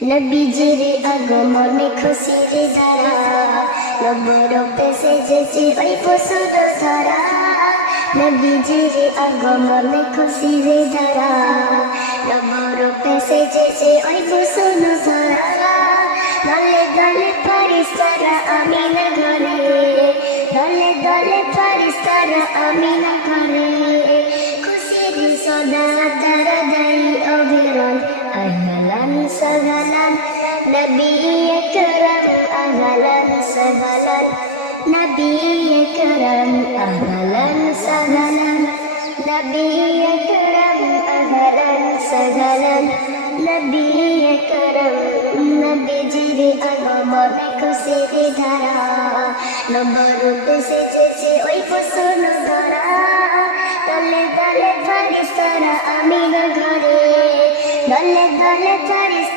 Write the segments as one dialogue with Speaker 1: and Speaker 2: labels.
Speaker 1: নবীজির আগমনে খুশির ধারা নবর পেশে যেছে ওই পশুর ধরা নবীজির আগমনে খুশির ধারা নবর পেশে যেছে ওই পশুর ধরা দলে দলে ফারিস্তারা আমিনা ঘরে দলে দলে ফারিস্তারা আমিনা ঘরে نبي يكرم أهلا سهلا نبي يكرم أهلا سهلا نبي يكرم أهلا سهلا نبي يكرم نبي جيري أغمر كسيري دارا نمبر بسيتي أي فسر نبار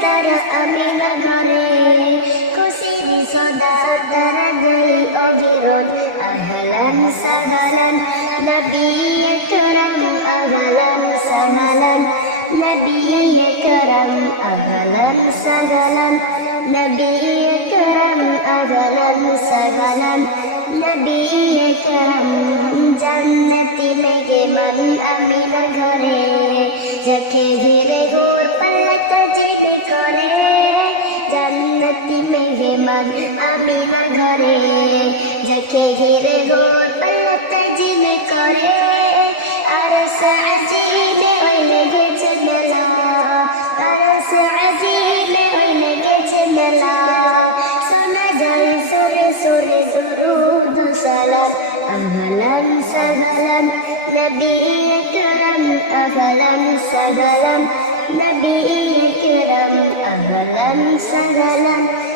Speaker 1: ফারিস্তারা আমি ঘরে। খুশির সদা তারা দেই অবিরোধ। আহলান সাহলান, নবী করম আহলান সাহলান, নবী করম আহলান সাহলান, নবী করম আহলান সাহলান, নবী করম জান্নতি মেঘে মন আমিন ঘরে। যাকে জান্নতি মেঘে মন আমিন ঘরে যাকে ঘিরে পাল্লাটা জিনে করে আর সাজিদে ওই লেগেছে মেলা আর সাজিদে ওই লেগেছে মেলা শোনা যায় সুরে সুরে দুরুদ সালাম আহলান সাহলান নবী করম আহলান সাহলান নবী করম আহলান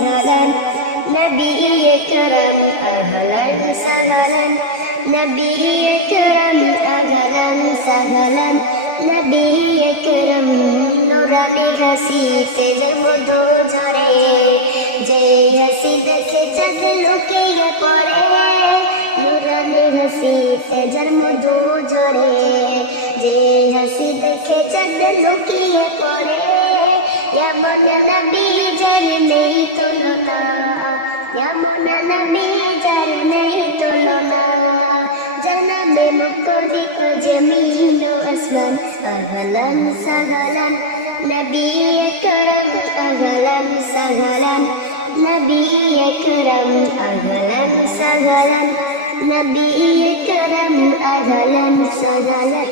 Speaker 1: সগলান নবী করম আঘলান সগলান নবী করম আঘলান সগলান নবী করম নুরানি হাসিতে যে মধু ঝরে, যে হাসি দেখে চাঁদ লুকিয়ে পড়ে, নুরানি হাসিতে যার মধু ঝরে, যে হাসি দেখে চাঁদ লুকিয়ে পড়ে। এমন নবী যার নেই তুলনা এমন নবী যার নেই তুলনা জানাবে মুকরিক জমিন আসমান আহলান সাহলান নবী করম আহলান সাহলান নবী করম আহলান সাহলান নবী করম আহলান সাহলান